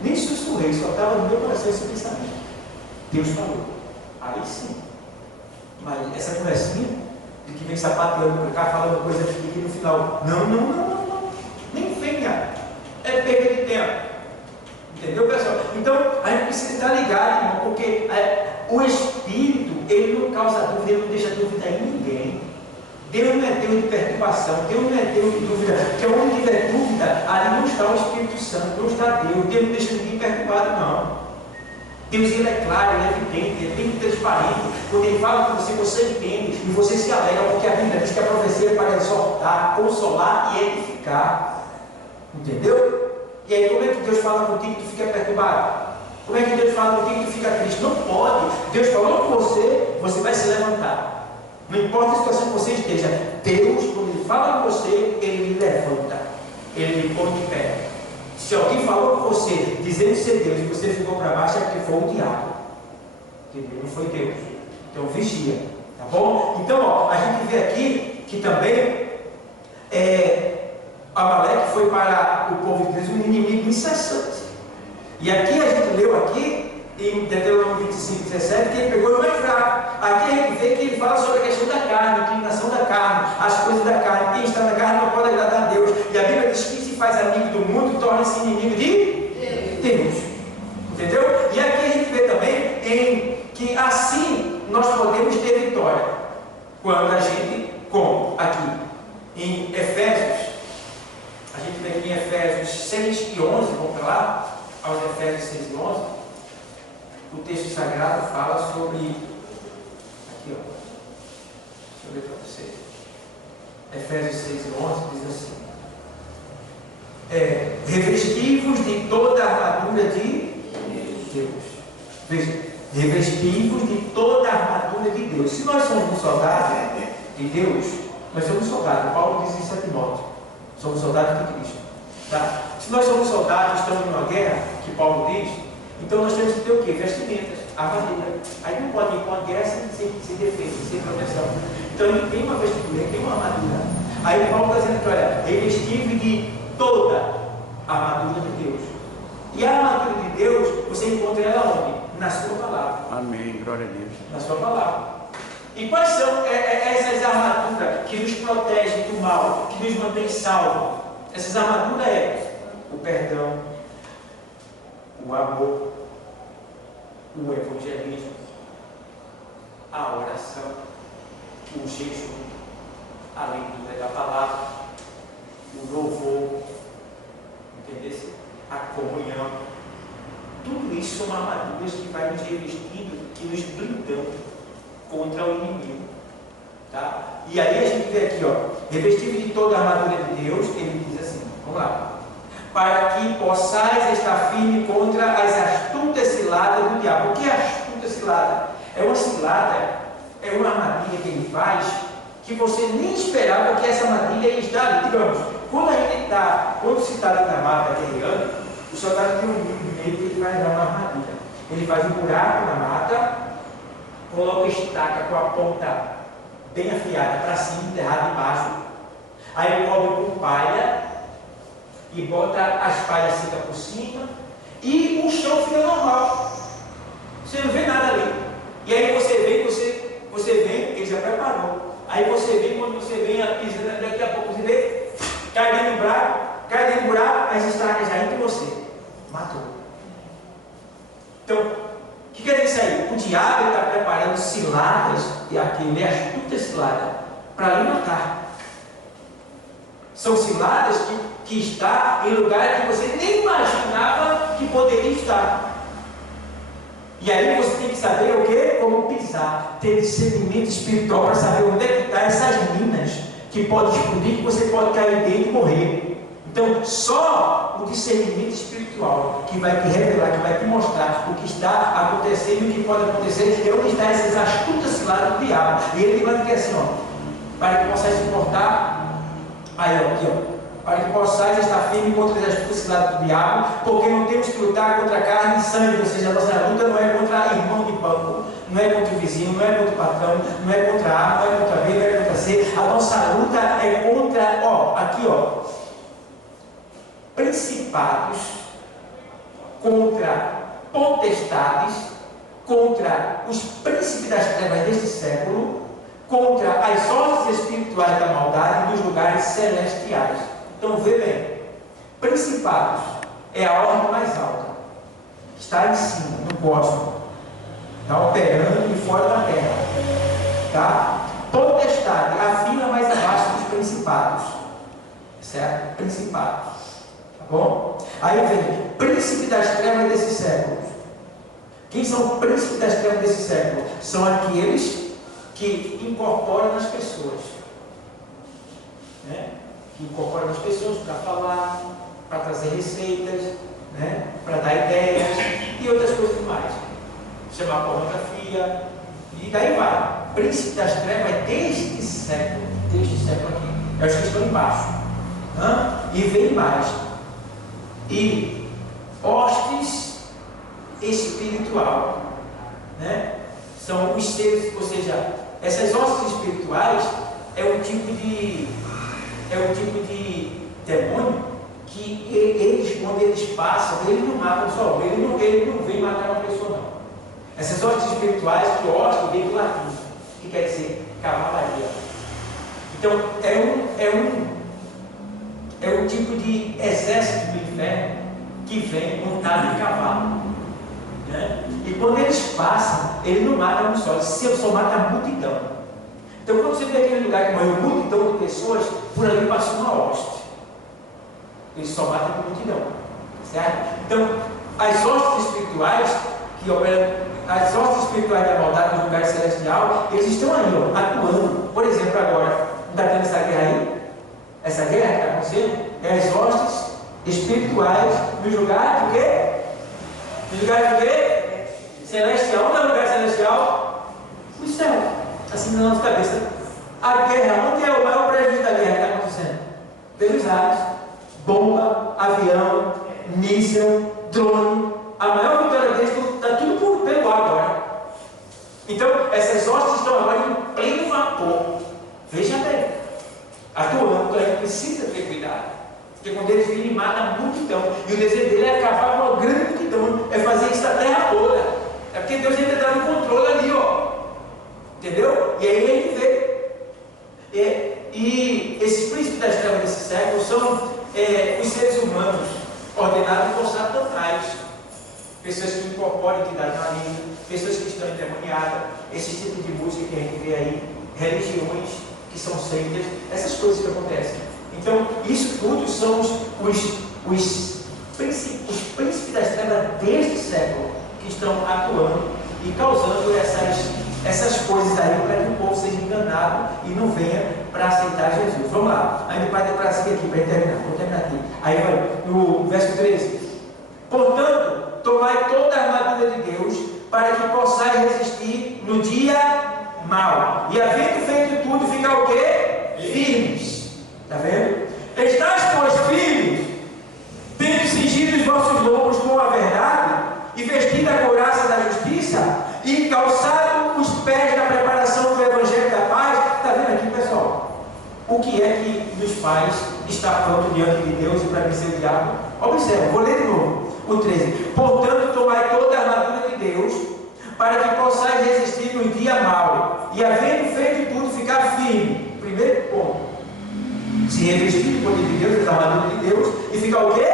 Nem sussurrei, só estava no meu coração esse pensamento. Deus falou. Aí sim. Mas essa conversinha de que vem sapateando para cá, falando coisa aqui no final. Não. Nem venha. É perda de tempo. Entendeu, pessoal? Então, a gente precisa estar ligado, irmão, porque o Espírito, ele não causa dúvida, ele não deixa dúvida em ninguém. Deus não é Deus de perturbação, Deus não é Deus de dúvida, porque onde tiver dúvida, ali não está o Espírito Santo, não está Deus não deixa ninguém perturbado, não. Deus, ele é claro, ele é evidente, ele é bem transparente. Quando ele fala com você, você entende e você se alegra, porque a Bíblia diz que a profecia é para exortar, consolar e edificar. Entendeu? E aí, como é que Deus fala contigo que tu fica perturbado? Como é que Deus fala contigo que tu fica triste? Não pode. Deus falou com você, você vai se levantar. Não importa a situação que você esteja. Deus, quando Ele fala com você, Ele lhe levanta. Ele lhe põe de pé. Se alguém falou com você, dizendo ser Deus, e você ficou para baixo, é porque foi o diabo. Entendeu? Não foi Deus. Então vigia. Tá bom? Então, ó, a gente vê aqui que também Amaleque foi para o povo de Deus um inimigo incessante. E aqui a gente leu aqui, em Deuteronômio 25, 17, que ele pegou o mais fraco. Aqui a gente vê que ele fala sobre a questão da carne, a inclinação da carne, as coisas da carne. Quem está na carne não pode agradar a Deus. E a Bíblia diz que se faz amigo do mundo, torna-se inimigo de Deus. Entendeu? E aqui a gente vê também que assim nós podemos ter vitória. Quando a gente, como aqui em Efésios, a gente vê aqui em Efésios 6 e 11, vamos para lá, aos Efésios 6 e 11, o texto sagrado fala sobre, aqui ó, deixa eu ler para vocês, Efésios 6 e 11 diz assim, revestivos de toda a armadura de Deus. Veja, revestivos de toda a armadura de Deus. Se nós somos um soldado de Deus, nós somos soldados. Paulo diz isso a Timóteo. Somos soldados de Cristo. Tá? Se nós somos soldados, estamos numa guerra, que Paulo diz, então nós temos que ter o quê? Vestimentas, armadura. Aí não pode ir com a guerra sem defesa, sem proteção. Então ele tem uma vestimenta, ele tem uma armadura. Aí Paulo está dizendo que, olha, revestível de toda a armadura de Deus. E a armadura de Deus, você encontra ela onde? Na sua palavra. Amém, glória a Deus. Na sua palavra. E quais são essas armaduras que nos protegem do mal, que nos mantém salvos? Essas armaduras o perdão, o amor, o evangelismo, a oração, o jejum, a leitura da palavra, o louvor, entendeu? A comunhão. Tudo isso são armaduras que vai nos revestindo e nos blindando contra o inimigo. Tá? E aí a gente vê aqui, ó, revestido de toda a armadura de Deus, ele diz assim, vamos lá, para que possais estar firme contra as astutas ciladas do diabo. O que é astuta cilada? É uma cilada é uma armadilha que ele faz que você nem esperava que essa armadilha ia estar ali. Digamos, quando se está ali na mata guerreando, o soldado tem um meio que ele vai dar uma armadilha. Ele faz um buraco na mata, coloca a estaca com a ponta bem afiada para cima, enterrada embaixo. Aí ele cobre com palha e bota as palhas secas por cima e o chão fica normal. Você não vê nada ali. E aí você vem, ele já preparou. Aí você vem, quando você vem pisando, daqui a pouco você vê, cai dentro do buraco, as estacas já entram em você. Matou. Então, o que quer dizer isso aí? O diabo está preparando ciladas, e aquele é astuta cilada, para lhe matar. São ciladas que está em lugares que você nem imaginava que poderia estar. E aí você tem que saber o que? Como pisar, ter discernimento espiritual para saber onde é que estão essas minas que podem explodir, que você pode cair dentro e morrer. Então, só o discernimento espiritual que vai te revelar, que vai te mostrar o que está acontecendo e o que pode acontecer, é onde estão essas astutas ciladas do diabo. E ele vai dizer assim, ó, para que possais suportar, aí ó, aqui ó, para que possais estar firme contra as astutas ciladas do diabo, porque não temos que lutar contra carne e sangue, ou seja, a nossa luta não é contra irmão de banco, não é contra o vizinho, não é contra o patrão, não é contra A, não é contra B, não é contra C, a nossa luta é contra, ó, aqui ó, principados, contra potestades, contra os príncipes das trevas deste século, contra as hostes espirituais da maldade nos lugares celestiais. Então vê bem, principados é a ordem mais alta, está em cima, no cosmos, está operando de fora da terra, tá? Potestade, a fila mais abaixo dos principados, certo? Principados, tá bom? Aí vem, príncipe das trevas desse século. Quem são os príncipes das trevas desse século? São aqueles que incorporam nas pessoas, né? Que incorporam nas pessoas para falar, para trazer receitas, né? Para dar ideias e outras coisas mais. Chamar pornografia e daí vai. Príncipe das trevas é deste século aqui. É os que estão embaixo. E vem mais. E hostes espiritual, né? São os seres, ou seja, essas hostes espirituais é um tipo de demônio que eles, quando eles passam, eles não matam só, ele não vem matar uma pessoa não. Essas hostes espirituais, que hoste vem do latim, que quer dizer cavalaria. Então é um tipo de exército do inferno que vem montado em cavalo, né? E quando eles passam, ele não mata um só, ele só mata a multidão. Então quando você vê aquele lugar que morreu multidão de pessoas, por ali passou uma hoste. Ele só mata a multidão, certo? Então as hostes espirituais que operam, as hostes espirituais da maldade no lugar celestial, eles estão aí, ó, atuando. Por exemplo, agora, não está tendo essa guerra aí? Essa guerra que está acontecendo é as hostes espirituais no lugar de quê? No lugar de quê? Celestial. Onde é o lugar celestial? O céu. Assim na nossa cabeça. A guerra, onde é o maior prejuízo da guerra que está acontecendo? Pelos ares. Bomba, avião, míssil, drone. A maior vitória deles está tudo pelo ar agora. Então, essas hostes estão agora em pleno vapor. Veja bem. Atuando, então a gente precisa ter cuidado. Porque quando eles virem, matam a multidão. E o desejo dele é acabar com a grande multidão. É fazer isso a terra toda. É porque Deus ainda está no controle ali, ó. Entendeu? E aí a gente vê. E esses príncipes das trevas desse século são os seres humanos ordenados por Satanás. Pessoas que incorporam entidade maligna, pessoas que estão endemoniadas, esse tipo de música que a gente vê aí, religiões que são seitas, essas coisas que acontecem. Então, isso tudo são os príncipes das trevas deste século que estão atuando e causando essas coisas aí para que o povo seja enganado e não venha para aceitar Jesus. Vamos lá, ainda para seguir aqui, para terminar. Vou terminar aqui. Aí vai, no verso 13: portanto, tomai toda a armadura de Deus para que possais resistir no dia mal. E havendo feito tudo, ficar o quê? Firmes. Está vendo? Estais, pois, firmes, tendo cingido os vossos lombos com a verdade, e vestido a couraça da justiça, e calçado os pés da preparação do Evangelho da paz. Está vendo aqui, pessoal? O que é que nos faz estar pronto diante de Deus e para vencer o diabo? Observe, vou ler de novo o 13. Portanto, tomai toda a armadura de Deus, para que possais resistir no dia mau, e havendo feito tudo, ficar firme. Primeiro ponto: se revestir do poder de Deus, da armadura de Deus, e ficar o quê?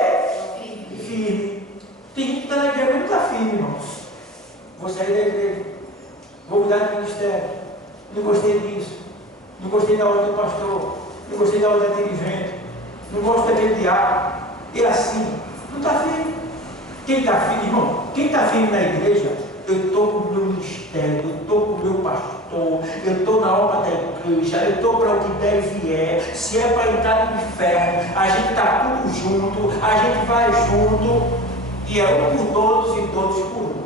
Firme. Tem gente que está na igreja, mas não está firme, irmãos. Vou sair da igreja, vou mudar de ministério, não gostei disso, não gostei da ordem do pastor, não gostei da ordem da dirigente, não gosto daquele diabo, e assim, não está firme. Quem está firme, irmão? Quem está firme na igreja? Eu estou com o meu ministério, eu estou com o meu pastor, eu estou na obra da igreja, eu estou para o que der e vier. Se é para entrar no inferno, a gente está tudo junto, a gente vai junto, e é um por todos e todos por um.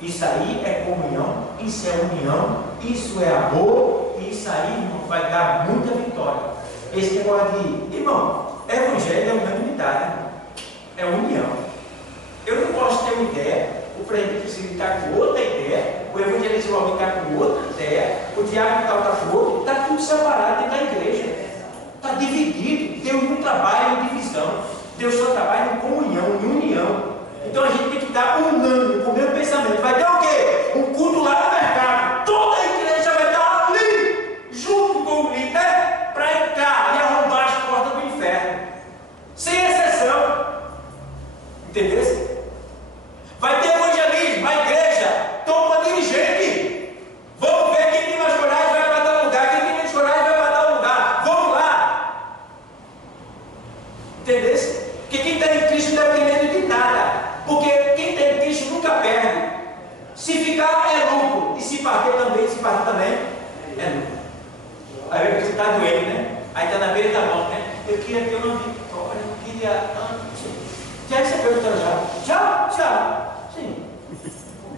Isso aí é comunhão, isso é união, isso é amor, e isso aí, irmão, vai dar muita vitória. Esse negócio de, irmão, evangelho é unanimidade, irmão. É união. Eu não posso ter uma ideia, o presbítero está com outra ideia, o evangelista está com outra ideia, o diácono está com outra, está tudo separado dentro da igreja. Está dividido. Deus não trabalha em divisão, Deus só trabalha em comunhão, em união. Então a gente tem que estar unânime com o mesmo pensamento. Vai ter o quê? Um culto lá no mercado. Toda a igreja vai estar ali, junto com o líder, para entrar e arrombar as portas do inferno. Sem exceção. Entendeu? Vai ter evangelismo, a igreja toma dirigente. Vamos ver quem tem mais coragem vai para tal lugar, quem tem menos coragem vai para tal lugar. Vamos lá. Entendeu? Porque quem está em Cristo não tem medo de nada. Porque quem está em Cristo nunca perde. Se ficar é lucro. E se partir também é lucro. Aí você está doente, né? Aí está na beira da morte, né? Eu queria ter uma vitória, eu queria. Já recebeu a vitória já? Já? Sim.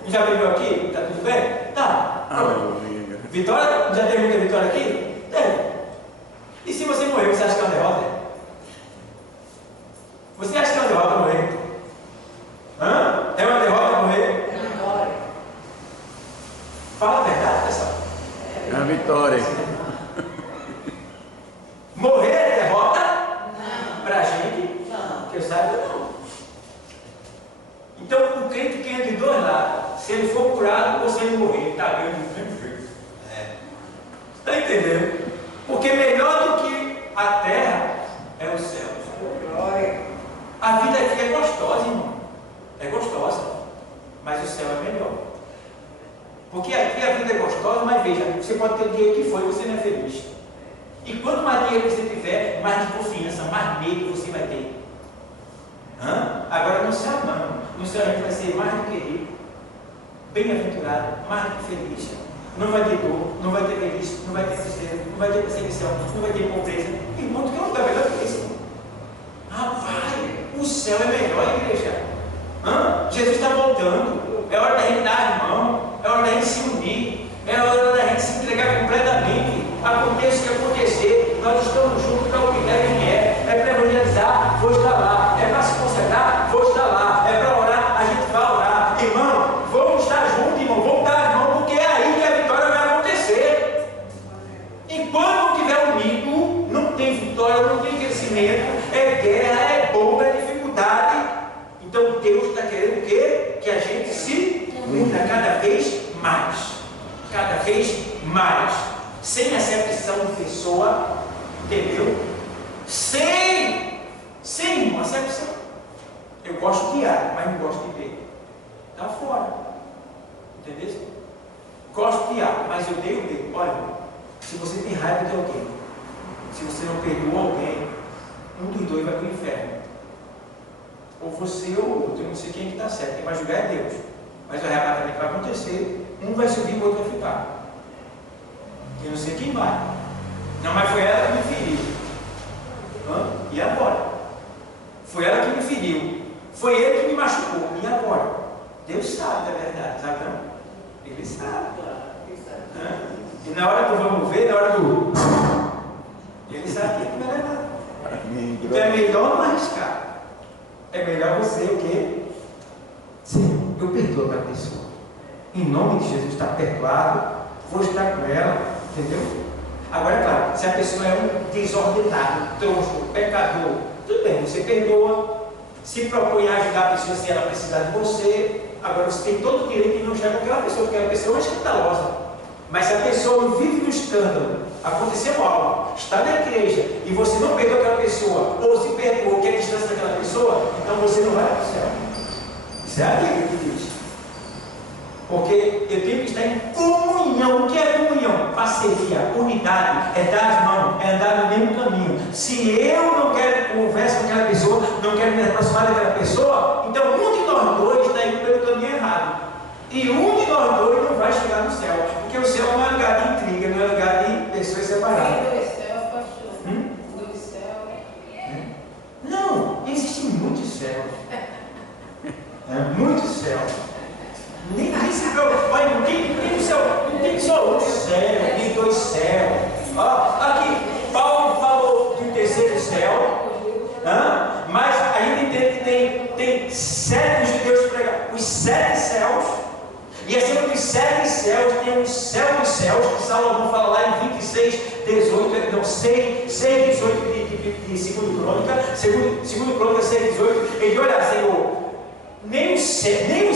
Já viveu aqui? Está tudo bem? Tá. Vitória? Já teve muita vitória aqui? Tem. E se você morrer, você acha que é uma derrota? Você acha que é uma derrota morrer? Hã? É uma derrota morrer? É uma vitória. Fala a verdade, pessoal. É uma vitória. Morrer é derrota? Não. Para a gente? Não. Que eu saiba, não. Então, o crente que entra de dois lados, se ele for curado ou se ele morrer, está ganhando do mesmo jeito. Está entendendo? Porque melhor do que a terra é o céu. Glória. A vida aqui é gostosa, irmão. É gostosa. Mas o céu é melhor. Porque aqui a vida é gostosa, mas veja, você pode ter o dinheiro que for e você não é feliz. E quanto mais dinheiro você tiver, mais de confiança, mais medo você vai ter. Agora no céu não. No céu a gente vai ser mais do que rico, bem-aventurado, mais do que feliz. Não vai ter dor, não vai ter velhice, não vai ter tristeza, não vai ter perseguição, não vai ter pobreza. Irmão, tu quer um lugar melhor que esse? Rapaz, o céu é melhor, igreja. Jesus está voltando. É hora da gente dar a mão, é hora da gente se unir, é hora da gente se entregar completamente. Aconteça o que acontecer, nós estamos juntos para o que der e vier. É para evangelizar, vou estar lá. É para se consagrar, vou estar lá. É para orar, a gente vai orar. Irmão, vamos estar juntos, irmão, vamos dar a mão, porque é aí que a vitória vai acontecer. Enquanto não tiver unido, não tem vitória, não tem crescimento, é guerra, é bomba, é dificuldade. Então Deus está querendo o quê? Que a gente se una cada vez mais. Cada vez mais. Sem acepção de pessoa, entendeu? Sem uma acepção. Eu gosto de ar, mas não gosto de ver. Está fora. Entendeu? Gosto de ar, mas eu odeio ver. Olha, se você tem raiva de alguém, se você não perdoa alguém, um dos dois vai para o inferno. Ou você ou o outro. Eu não sei quem que está certo. Quem vai julgar é Deus. Mas o arrebatamento vai acontecer. Um vai subir e o outro vai ficar. Eu não sei quem vai. Não, mas foi ela que me feriu. E agora? Foi ela que me feriu. Foi ele que me machucou. E agora? Deus sabe da verdade, sabe não? Ele sabe. E na hora do vamos ver, na hora do... Ele sabe que não é nada. Então é melhor não arriscar. É melhor você o quê? Senhor, eu perdoo aquela pessoa. Em nome de Jesus, está perdoado. Vou estar com ela. Entendeu? Agora, é claro, se a pessoa é um desordenado, troncho, pecador, tudo bem, você perdoa. Se propõe a ajudar a pessoa se ela precisar de você. Agora você tem todo o direito de não chegar com aquela pessoa, porque aquela pessoa é escandalosa. Mas se a pessoa vive no escândalo, aconteceu algo, está na igreja e você não perdoa aquela pessoa, ou se perdoou, quer a distância daquela pessoa, então você não vai para o céu. Isso é a Bíblia que diz. Porque eu tenho que estar em comunhão. O que é comunhão? Parceria, unidade, é dar as mãos, é andar no mesmo caminho. Se eu não quero conversar com aquela pessoa, não quero me aproximar daquela pessoa, então um de nós dois está indo pelo caminho errado. E um de nós dois não vai chegar no céu. Porque o céu não é lugar de intriga, não é lugar de pessoas separadas. Dois céus, pastor. Dois céus. Não, existe muitos céus. Muitos céus. Nem se preocupe, olha, não tem céu, não tem só um céu, tem dois céus. Aqui, Paulo falou do terceiro céu, mas a gente entende que tem 7 judeus pregados, os 7 céus, e acima dos 7 céus tem um céu dos céus, que Salomão fala lá em 26, 18, não, 6, 18 de segundo Crônica, segundo Crônica 6, 18, ele olha, Senhor, nem os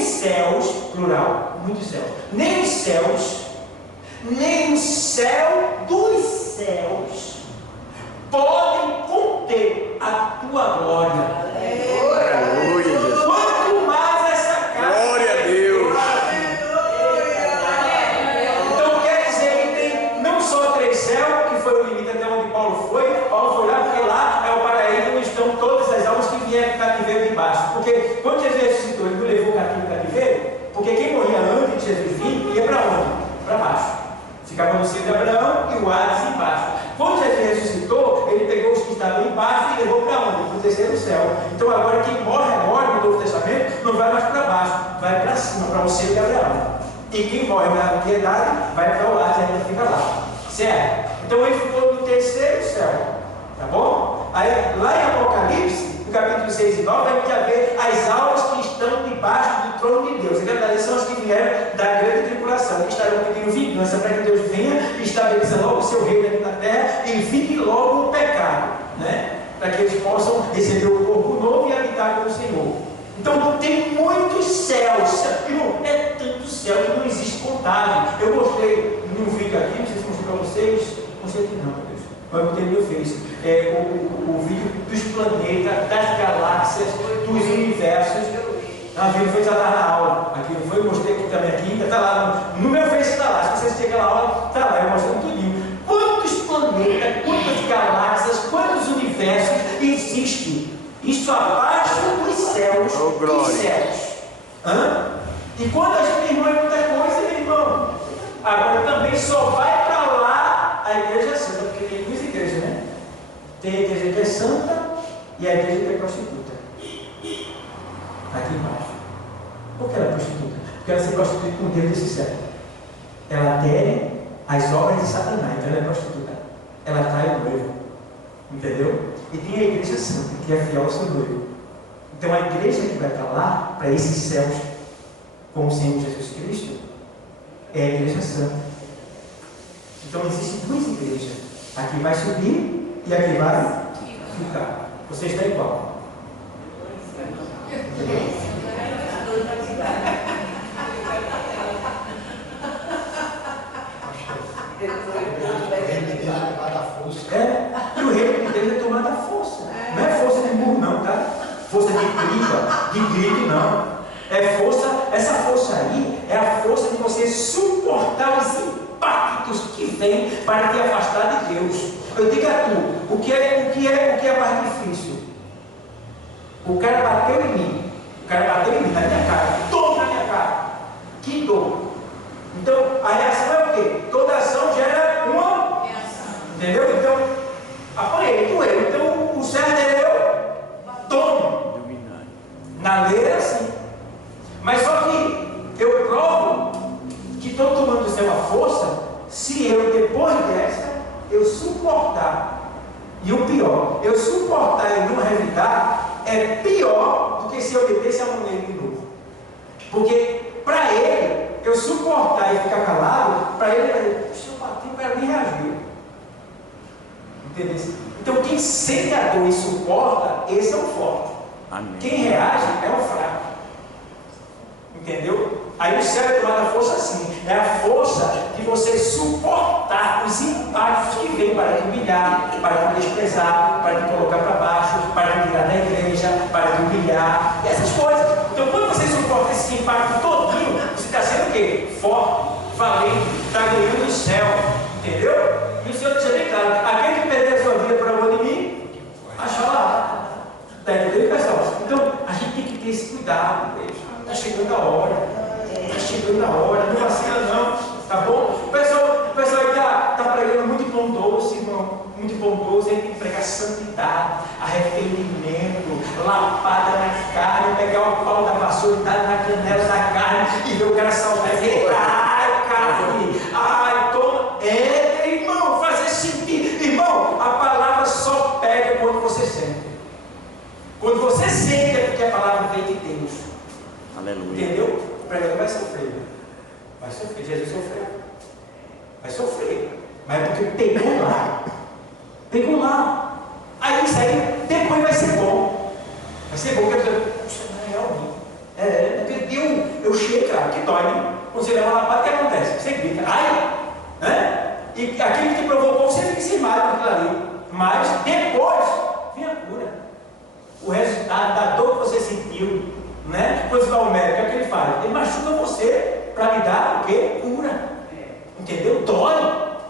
céus, plural, muitos céus, nem os céus, nem o céu dos céus podem conter a tua glória. Aleluia, Jesus. Quanto mais essa casa. Glória a Deus. Então quer dizer que tem não só 3 céus, que foi o limite até onde Paulo foi lá porque lá é o paraíso onde estão todas as almas que vieram do cativeiro de baixo. Porque quando Jesus ressuscitou, ele não levou o cativeiro, porque quem morria antes de Jesus vir ia para onde? Para baixo. Ficava no seio de Abraão e o Hades embaixo. Quando Jesus ressuscitou, ele pegou os que estavam embaixo e levou para onde? Para o terceiro céu. Então agora quem morre agora no Novo Testamento não vai mais para baixo, vai para cima, para o seio de Abraão. E quem morre na piedade vai para o Hades e ainda fica lá. Certo? Então ele ficou no terceiro céu. Tá bom? Aí lá em Apocalipse, no capítulo 6 e 9, a gente vai ver as almas que estão debaixo do trono de Deus. E são as que vieram da grande tribulação, que estarão pedindo vingança para que Deus venha e estabeleça logo o seu reino aqui na terra e fique logo o pecado, né? Para que eles possam receber o corpo novo e habitar com o Senhor. Então tem muitos céus, irmão, é tanto céu que não existe contagem. Eu mostrei num vídeo aqui, não sei se mostrei para vocês, não sei que não, Deus. Mas eu botei no meu Face, o vídeo dos planetas, das galáxias, dos universos. Aqui não foi, já está na aula. Aqui não foi, eu mostrei aqui também, está lá no meu Face, está lá. Se você assistir aquela aula, está lá, eu mostrando tudinho. Quantos planetas, quantas galáxias, quantos universos existem? Isso abaixo dos céus. Oh, glória. E quando a gente, irmão, é muita coisa, meu irmão. Agora também só vai para lá a igreja santa, porque tem 2 igrejas, né? Tem a igreja que é santa e a igreja que é prostituta. Aqui embaixo. Por que ela é prostituta? Porque ela se prostitui com Deus desse céu. Ela adere às obras de Satanás, então ela é prostituta. Ela trai o noivo. Entendeu? E tem a igreja santa, que é fiel ao seu noivo. Então a igreja que vai para lá, para esses céus, com o Senhor Jesus Cristo, é a igreja santa. Então existem 2 igrejas. Aqui vai subir e aqui vai ficar. Você está igual. Entendeu? E o reino de Deus é tomado à força. Não é força de murro, não, tá? Força de briga, de grito, não. É força, essa força aí é a força de você suportar os impactos que vêm para te afastar de Deus. Eu digo a tu, o que é mais difícil? O cara bateu em mim, na minha cara, todo na minha cara. Que dor. Então, a reação é o quê? Toda ação gera uma reação. Entendeu? Então, apanhei, doeu. Então, o certo é eu tomo. Na lei era assim. Mas só que eu provo que estou tomando do céu a força se eu, depois dessa, eu suportar, e o pior, eu suportar e não revidar, é pior do que se eu metesse a mão nele de novo. Porque, para ele, eu suportar e ficar calado, para ele, puxa, eu bati para mim reagir. Entendeu? Então, quem sente a dor e suporta, esse é o forte. Amém. Quem reage é o fraco. Entendeu? Aí o céu é tomado a força assim. É a força de você suportar os impactos que vêm para te humilhar, para te desprezar, para te colocar para baixo, para te tirar da igreja, para te humilhar, e essas coisas. Então, quando você suporta esse impacto todinho, você está sendo o quê? Forte, valente, está ganhando o céu. Entendeu? E o Senhor deixa bem claro: aquele que perder a sua vida por amor de mim, acha lá. Está entendendo, pessoal? Então, a gente tem que ter esse cuidado, igreja. Está chegando a hora. Está chegando a hora. Não vacila, não. Tá bom? O pessoal está pregando muito pão doce, irmão. Muito pão doce. A gente tem que pregar santidade, arrependimento, lapada na carne, pegar o pau da vassoura e dar na canela da carne e ver o cara saltar e dizer: ai, carne, ai, toma. Irmão, fazer sentido. Irmão, a palavra só pega quando você sente. Quando você sente, é porque a palavra vem de Deus. Aleluia. Entendeu? O pregador vai sofrer. Vai sofrer. Jesus sofreu. Vai sofrer. Mas é porque pegou lá. Pegou lá. Aí isso aí depois vai ser bom. Vai ser bom. Quer dizer, puxa, não é horrível. Porque eu chego, cara, que dói, né? Quando você leva uma lapada, o que acontece? Você grita, ai, né? E aquele que provocou, você fica encimado com aquilo ali. Mas depois vem a cura. O resultado da dor que você sentiu, né? Quando você vai ao médico, o que ele faz? Ele machuca você para lhe dar o quê? Cura. Entendeu? Dói.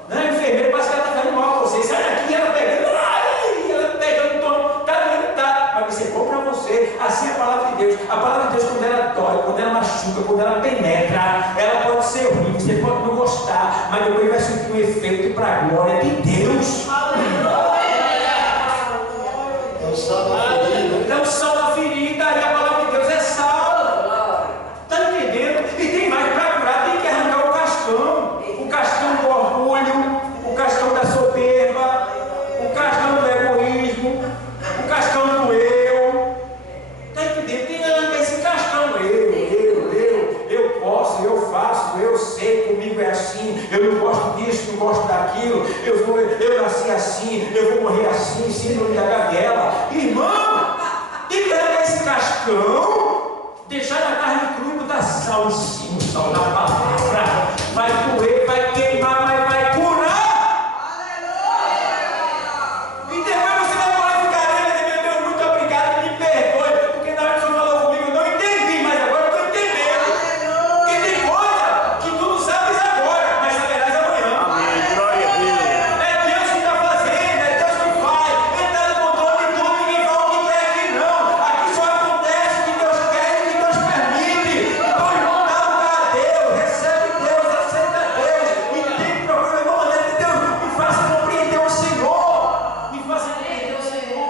Né? A enfermeira parece que ela está fazendo mal a você. Sai daqui, ela pegando, ela pegando o tom, tá. Mas vai ser bom para você. Assim é a palavra de Deus. A palavra de Deus, quando ela dói, quando ela machuca, quando ela penetra, ela pode ser ruim, você pode não gostar, mas depois vai sentir um efeito para a glória de Deus. É o sal da ferida, e a palavra de Deus é sal. Está entendendo? E tem mais para curar, tem que arrancar o cascão do orgulho, o cascão da soberba, o cascão do egoísmo, o cascão do eu. Está entendendo? Tem que arrancar esse cascão. Eu posso, eu faço, eu sei, comigo é assim, eu não gosto disso, não gosto daquilo, eu nasci assim, eu vou morrer assim, síndrome da Gabriela. Irmão, tem que arrancar esse cascão, deixar na carne crua e botar sal em cima, sal na palavra. Vai doer, vai queimar, mas vai curar. E depois você vai falar de caramba, meu Deus, muito obrigado, me perdoe, porque na hora que o Senhor falou comigo, eu não entendi, mas agora eu estou entendendo. Porque tem coisa que tu não sabes agora, mas saberás amanhã. Amém. Glória a Deus. É Deus que está fazendo, é Deus que faz. Ele está no controle de tudo, ninguém fala o que quer aqui não. Aqui só acontece o que Deus quer e o que Deus permite. Então, irmão, dá lugar a Deus, recebe Deus, aceita Deus, entende o problema, irmão, maneira de Deus, me faça compreender o Senhor. Me faça compreender o Senhor.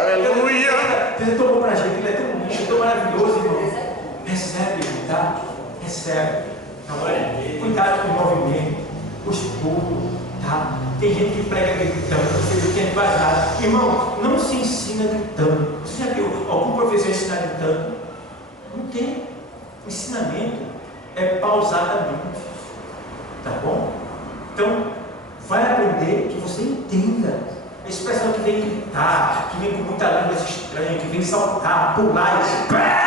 Aleluia. Deus é tão bom pra gente, Ele é tão bonito, é tão maravilhoso, irmão. Recebe, tá? Recebe. Tá bom? Cuidado com o movimento, os pulos, tá? Tem gente que prega gritando, você vê que não faz nada. Irmão, não se ensina gritando. Você já viu algum professor ensinar gritando? Não tem. O ensinamento é pausadamente. Tá bom? Então, vai aprender que você entenda. Esse pessoal que vem gritar, que vem com muita língua estranha, que vem saltar, pular e recebe!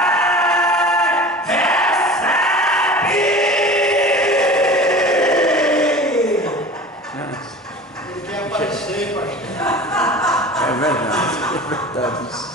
Ele quer aparecer, pastor. É verdade.